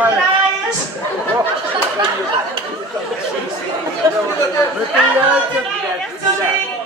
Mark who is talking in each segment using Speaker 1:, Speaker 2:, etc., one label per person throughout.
Speaker 1: praias. Não tem
Speaker 2: essa.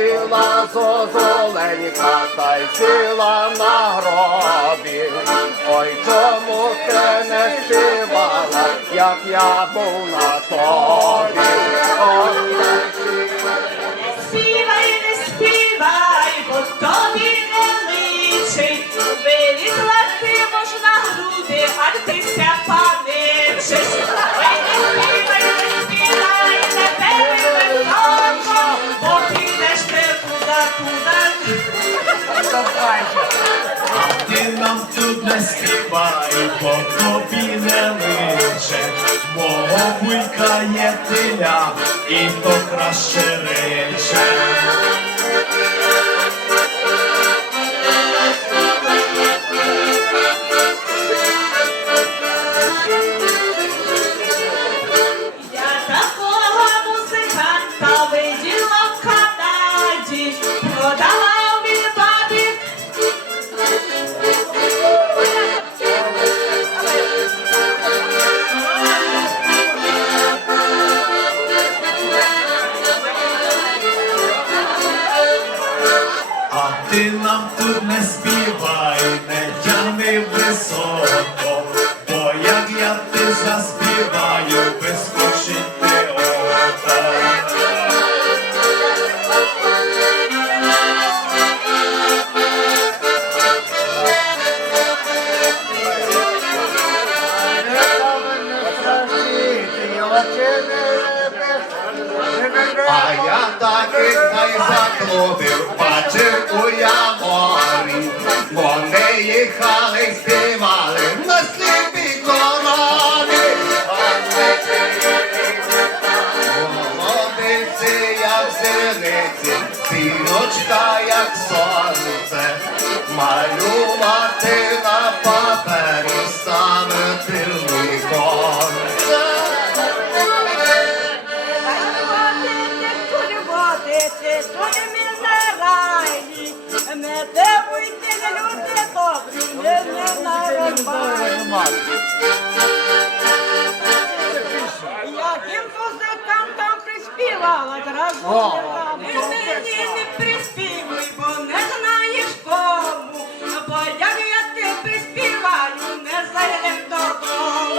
Speaker 2: Сила зозоленька, та й сила на гробі. Ой, чому ти не співала, як я був на тобі? Ой,
Speaker 3: гулькає теля, і то краще рече. Сіночка, як
Speaker 2: сонце, малювати на папері ставити віконце. Малювати, полюбати, це. Не дивуйте, люди добрі, не народ
Speaker 4: Яким музикантам приспівала, разом ми мені не приспівуй, бо не знаєш кому, бо як я ти приспіваю, не зайдем додому.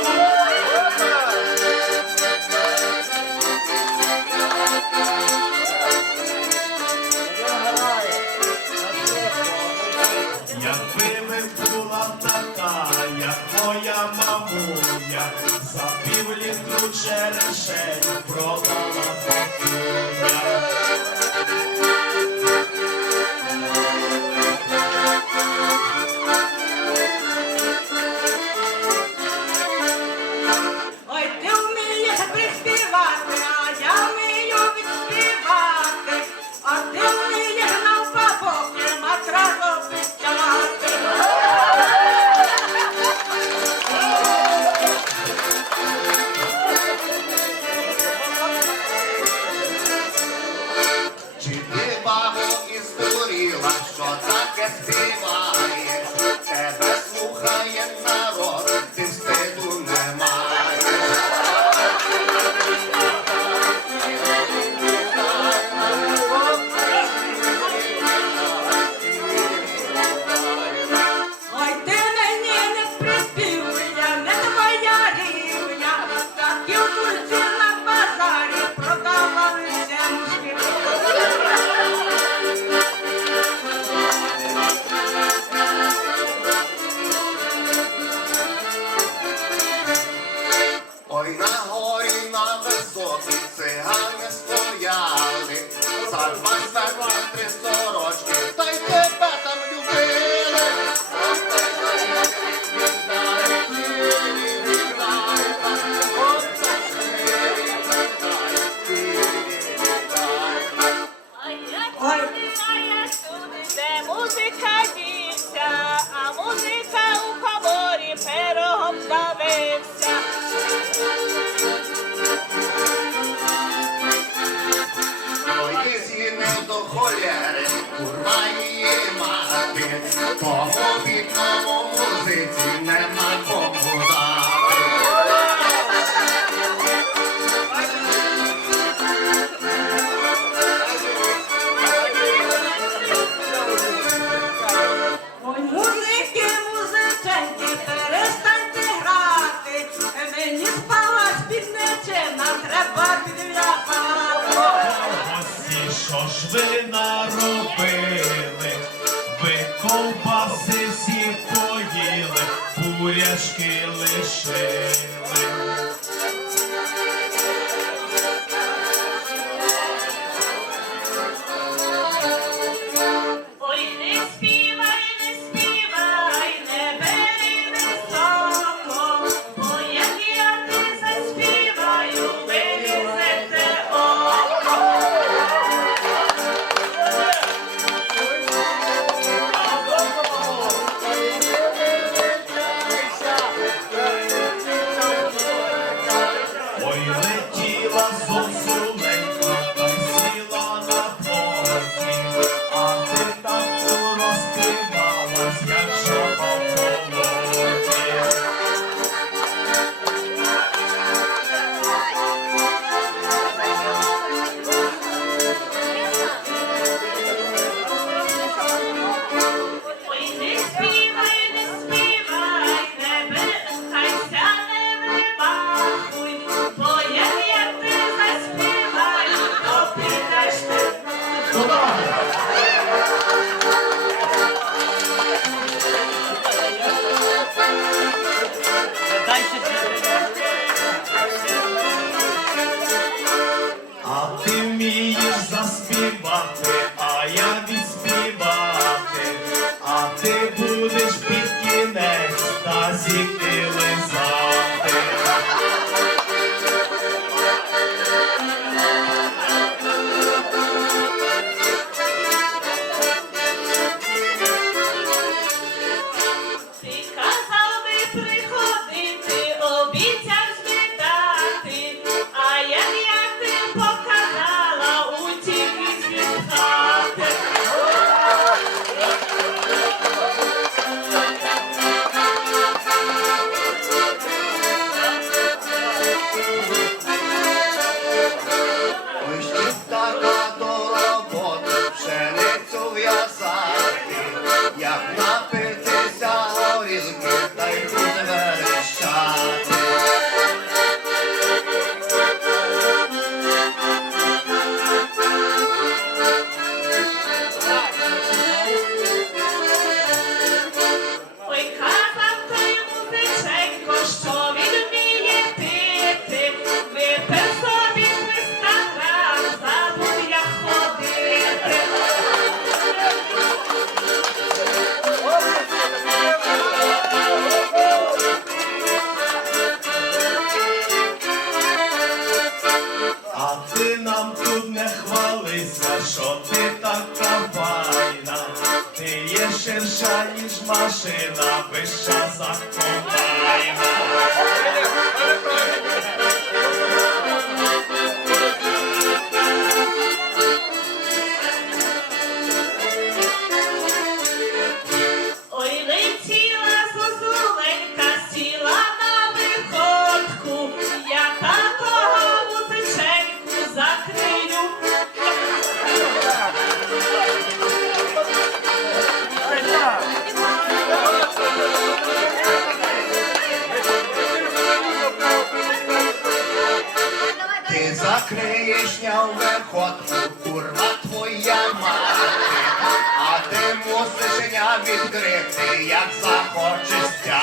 Speaker 1: Сальва й
Speaker 2: стать сорочка. Sigma, Momo, my phone. машина
Speaker 1: без шаса. відкрити, як захочеться.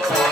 Speaker 1: Rock.